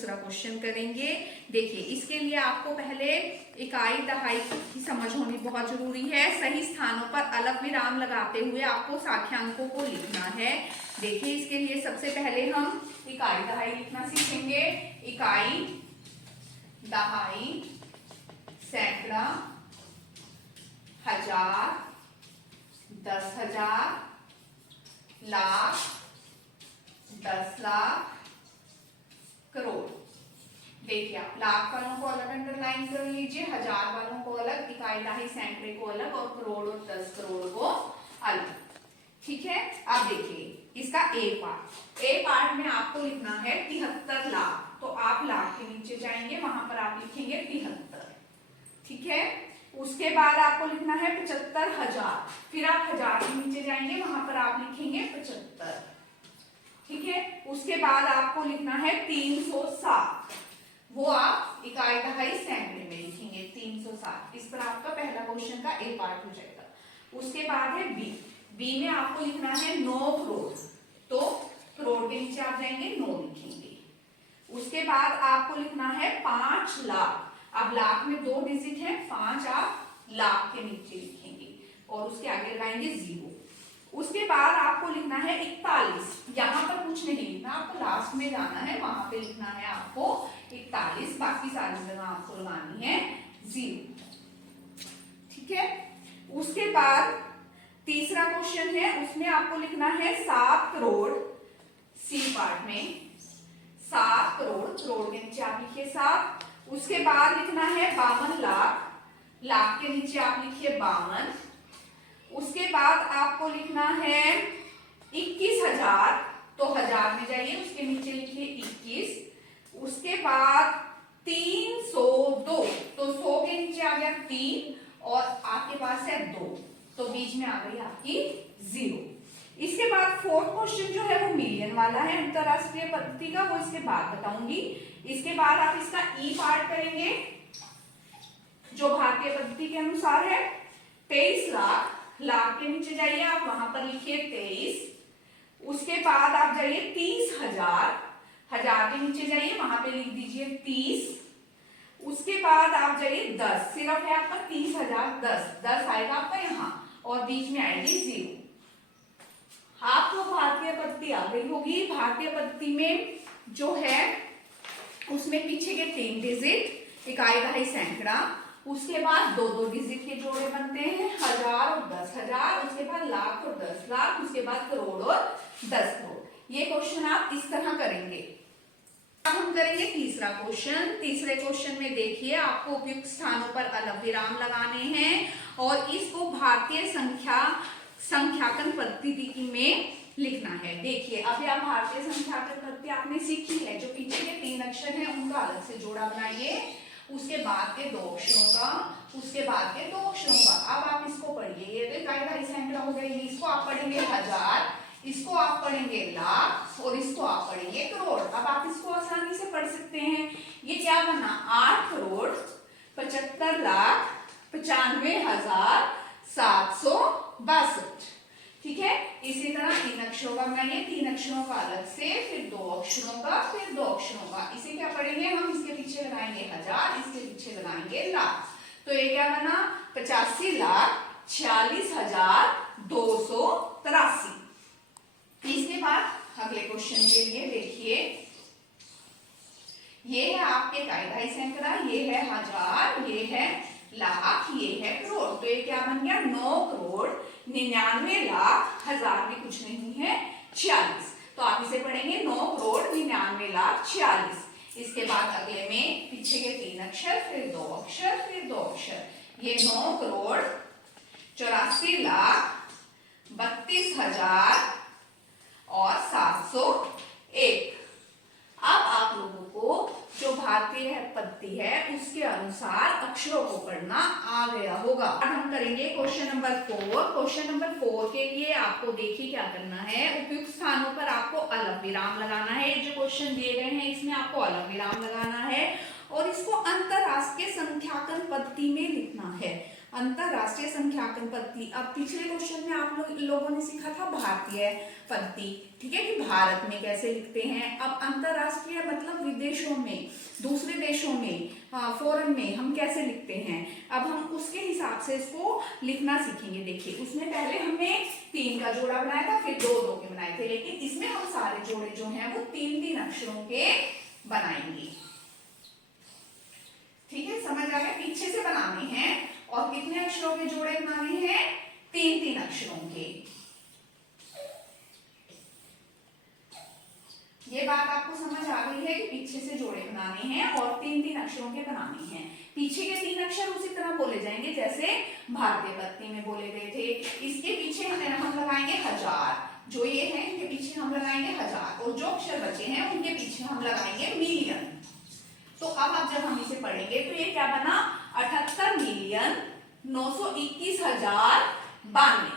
दूसरा क्वेश्चन करेंगे। देखिए इसके लिए आपको पहले इकाई दहाई की समझ होनी बहुत जरूरी है। सही स्थानों पर अलग विराम लगाते हुए आपको संख्यांकों को लिखना है। देखिए इसके लिए सबसे पहले हम इकाई दहाई लिखना सीखेंगे। इकाई दहाई, सैकड़ा, हजार, 10,000, लाख, 10 लाख, करोड़। देखिए आप लाख वालों को अलग अंडरलाइन कर लीजिए, हजार वालों को अलग, इकाई दहाई सैकड़े को अलग और करोड़ और 10 करोड़ को अलग। ठीक है, अब देखिए इसका ए पार्ट में आपको लिखना है 73 लाख। तो आप लाख के नीचे जाएंगे, वहां पर आप लिखेंगे 73। ठीक है, उसके बाद आपको लिखना है 75,000। फिर आप हजार के नीचे जाएंगे, वहां पर आप लिखेंगे 75। ठीक है, उसके बाद आपको लिखना है 360। वो आप इकाई दहाई सैकड़े में लिखेंगे 360। इस पर आपका पहला क्वेश्चन का ए पार्ट हो जाएगा। उसके बाद है बी में आपको लिखना है 9 करोड़। तो करोड़ के नीचे आप जाएंगे 9 लिखेंगे। उसके बाद आपको लिखना है 5 लाख। अब लाख में 2 डिजिट है, 5 आप लाख के नीचे लिखेंगे और उसके आगे लगाएंगे 0। उसके बाद आपको लिखना है 41। यहाँ पर कुछ नहीं लिखना, आपको लास्ट में जाना है, वहां पे लिखना है आपको 41। बाकी सारी जगह आपको लगानी है 0। ठीक है, उसके बाद तीसरा क्वेश्चन है, उसमें आपको लिखना है 7 करोड़। सी पार्ट में 7 करोड़, करोड़ के नीचे आप लिखिए 7। उसके बाद लिखना है 52 लाख। लाख के नीचे आप लिखिए 52। उसके बाद आपको लिखना है 21,000। तो हजार में जाइए, उसके नीचे लिखिए 21। उसके बाद 302। तो 100 के नीचे आ गया 3 और आपके पास है 2, तो बीच में आ गई आपकी 0। इसके बाद फोर्थ क्वेश्चन जो है वो मिलियन वाला है, अंतरराष्ट्रीय पद्धति का, वो इसके बाद बताऊंगी। इसके बाद आप इसका ई पार्ट करेंगे जो भारतीय पद्धति के अनुसार है 23 लाख। लाख के नीचे जाइए आप, वहां पर लिखिए 23। उसके बाद आप जाइए 30,000। हजार के नीचे जाइए, वहां पे लिख दीजिए 30। उसके बाद आप जाइए 10। सिर्फ है आपका 30,000, 10 आएगा आपका यहाँ और बीच में आएगी 0। आपको भारतीय पद्धति आ गई होगी। भारतीय पद्धति में जो है उसमें पीछे के 3 डिजिट, इकाई दहाई सैकड़ा, उसके बाद 2-2 डिजिट के जोड़े बनते हैं, 1000 और 10,000। उसके बाद लाख और 10 लाख। उसके बाद करोड़ और 10 करोड़। ये क्वेश्चन आप इस तरह करेंगे। अब हम करेंगे तीसरा क्वेश्चन। तीसरे क्वेश्चन में देखिए आपको उपयुक्त स्थानों पर अलग विराम लगाने हैं और इसको भारतीय संख्याकन पद्धति में लिखना है। देखिए अभी आप भारतीय संख्याकन पद्धति आपने सीखी है, जो पीछे के 3 अक्षर हैं उनका अलग से जोड़ा बनाइए, उसके बाद के 2 अक्षरों का, उसके बाद के 2 अक्षरों का। अब आप इसको पढ़िए, ये तो इकाई दहाई सैकड़ा हो गई, इसको आप पढ़ेंगे हजार, इसको आप पढ़ेंगे लाख और इसको आप पढ़ेंगे करोड़। अब आप इसको आसानी से पढ़ सकते हैं। ये क्या बना, 8 करोड़ 75 लाख 95,762। ठीक है, इसी तरह 3 अक्षरों का बनाइए, 3 अक्षरों का अलग से, फिर 2 अक्षरों का, फिर 2 अक्षरों का। इसे क्या पढ़ेंगे हम, इसके पीछे लगाएंगे हजार, इसके पीछे लगाएंगे लाख। तो ये क्या बना, 85,46,283। इसके बाद अगले क्वेश्चन के लिए देखिए, ये है आपके इकाई दहाई सैकड़ा, ये है हजार, ये है लाख, ये है करोड़। तो ये क्या बन गया, 9 करोड़ 99 लाख, हजार भी कुछ नहीं है 46। तो आप इसे पढ़ेंगे 9 करोड़ 99 लाख 46। इसके बाद अगले में पीछे के 3 अक्षर, फिर 2 अक्षर, फिर 2 अक्षर। ये 9 करोड़ 84 लाख 32,000 और 701। अब आप लोगों को जो भारतीय पद्धति है उसके अनुसार अक्षरों को पढ़ना आ गया होगा। अब हम करेंगे क्वेश्चन नंबर 4। क्वेश्चन नंबर 4 के लिए आपको देखिए क्या करना है, उपयुक्त स्थानों पर आपको अलग विराम लगाना है। जो क्वेश्चन दिए गए हैं इसमें आपको अलग विराम लगाना है और इसको अंतरराष्ट्रीय संख्याकन पद्धति में लिखना है। अंतरराष्ट्रीय संख्याकन पद्धति। अब पिछले क्वेश्चन में आप लोगों ने सीखा था भारतीय पद्धति, ठीक है, कि भारत में कैसे लिखते हैं। अब अंतरराष्ट्रीय मतलब विदेशों में, दूसरे देशों में, फॉरेन में हम कैसे लिखते हैं। अब हम उसके हिसाब से इसको लिखना सीखेंगे। देखिए, उसमें पहले हमने 3 का जोड़ा बनाया था, फिर 2-2 के बनाए थे, लेकिन इसमें हम सारे जोड़े जो हैं वो 3-3 अक्षरों के बनाएंगे। ठीक है, समझ आ गया। पीछे से बनाने हैं और कितने अक्षरों के जोड़े बनाने हैं, 3-3 अक्षरों के। ये बात आपको समझ आ गई है कि पीछे से जोड़े बनाने हैं और 3-3 अक्षरों के बनाने हैं। पीछे के 3 अक्षर उसी तरह बोले जाएंगे जैसे भारतीय पद्धति में बोले गए थे। इसके पीछे हम लगाएंगे 1000, जो ये है इनके पीछे हम लगाएंगे 1000, और जो अक्षर बचे हैं उनके पीछे हम लगाएंगे मिलियन। तो अब जब हम इसे पढ़ेंगे तो ये क्या बना, 78,921,092।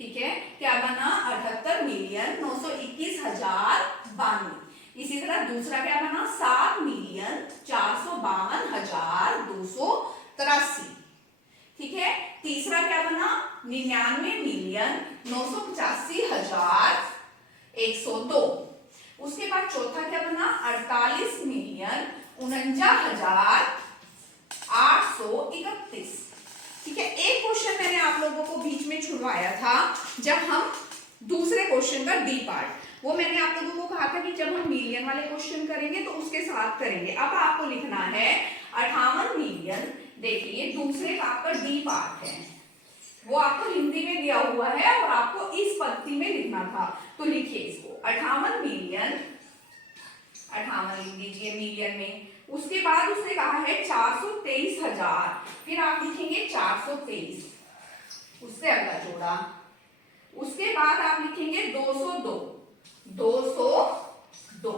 ठीक है, क्या बना, 78,921,092। इसी तरह दूसरा क्या बना, 7,452,283। ठीक है, तीसरा क्या बना, 99,985,102। उसके बाद चौथा क्या बना, 48,49,831। ठीक है, एक क्वेश्चन मैंने आप लोगों को बीच में छुड़वाया था जब हम दूसरे क्वेश्चन का डी पार्ट, वो मैंने आप लोगों को कहा था कि जब हम मिलियन वाले क्वेश्चन करेंगे तो उसके साथ करेंगे। अब आपको लिखना है 58 मिलियन। देखिए, दूसरे का आपका डी पार्ट है, वो आपको हिंदी में दिया हुआ है और आपको इस पद्धति में लिखना था। तो लिखिए इसको 58 मिलियन, 58 लिख दीजिए मिलियन में। उसके बाद उसने कहा है 423,000, फिर आप लिखेंगे 423, उससे अगला जोड़ा। उसके बाद आप लिखेंगे 202, 202।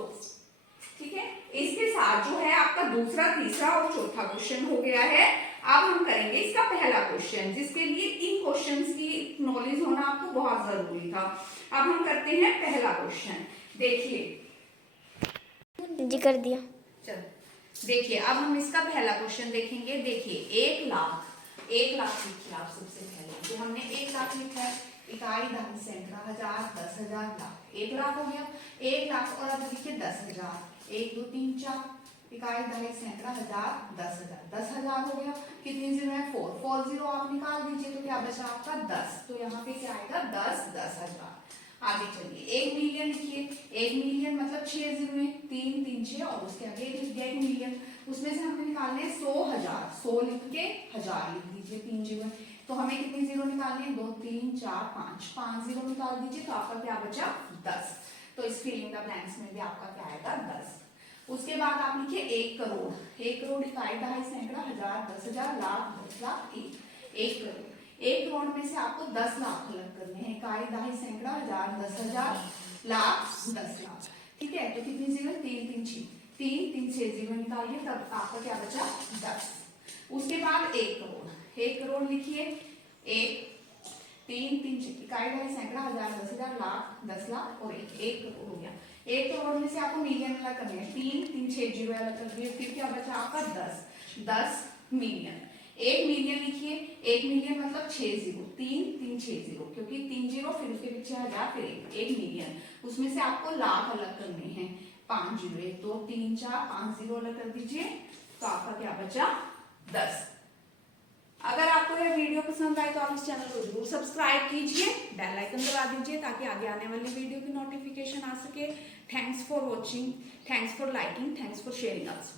ठीक है, इसके साथ जो है आपका दूसरा, तीसरा और चौथा क्वेश्चन हो गया है। अब हम करेंगे इसका पहला क्वेश्चन, जिसके लिए इन क्वेश्चंस की नॉलेज होना आपको बहुत जरूरी था। अब हम करते हैं पहला क्वेश्चन। देखिए जी, कर दिया। चलो देखिए, अब हम इसका पहला क्वेश्चन देखेंगे। देखिए, 1 लाख, 1 लाख लिखिए आप सबसे पहले। जो हमने 1 लाख लिखा है, इकाई, दहाई, सैकड़ा, हजार, 10,000, लाख। 1 लाख हो गया, 1 लाख। और अब लिखिए 10,000, 1 2 3 4, इकाई, दहाई, सैकड़ा, हजार, 10,000, 10,000 हो गया। कितनी जीरो है, 4, 4 जीरो आप निकाल दीजिए तो क्या बचा आपका 10। तो यहाँ पे क्या आएगा 10, 10,000। आगे चलिए, 1 मिलियन लिखिए। 1 मिलियन मतलब 6 जीरो है, 3 3 6, और उसके आगे लिख दिया 1 मिलियन। उसमें से हमने निकालने 100,000, 100 लिख के 1000 लिख दीजिए, 3 जीरो। तो हमें कितनी जीरो निकालनी है, 2 3 4 5, 5 जीरो निकाल दीजिए। तो आपका क्या बचा 10। तो इस फिलिंग द ब्लैंक्स में भी आपका क्या आएगा 10। उसके बाद आप लिखिए 1 करोड़। 1 करोड़, इकाई, दहाई, सैकड़ा, हजार, 10,000, लाख, 10 लाख, 1 करोड़। 1 करोड़ में से आपको 10 लाख अलग करने हैं, इकाई, दहाई, सैकड़ा, हजार, 10,000, लाख, 10 लाख। ठीक है, तो कितनी जीरो, 3 3 6, 3 3 6 जीरो निकालिए, तब आपका क्या बचा 10। उसके बाद 1 करोड़। 1 करोड़ लिखिए, 1 3 3 6, इकाई, दहाई, सैकड़ा, हजार, 10,000, लाख, 10 लाख और 1 करोड़ हो गया। 1 करोड़ में से आपको मिलियन अलग करने हैं, 3 3 6 जीरो अलग कर दिए, फिर क्या बचा आपका 10 मिलियन। 1 मिलियन लिखिए। 1 मिलियन मतलब 6 जीरो, 3 3 6 जीरो, क्योंकि 3 जीरो फिर उसके पीछे हजार, फिर 1 मिलियन। उसमें से आपको लाख अलग करने हैं, 5 जीरो, 1 2 3 4 5 जीरो अलग कर दीजिए, तो आपका क्या बचा 10। अगर आपको यह वीडियो पसंद आए तो आप इस चैनल को जरूर सब्सक्राइब कीजिए, बेल आइकन दबा दीजिए ताकि आगे आने वाली वीडियो की नोटिफिकेशन आ सके। Thanks for watching, thanks for liking, thanks for sharing.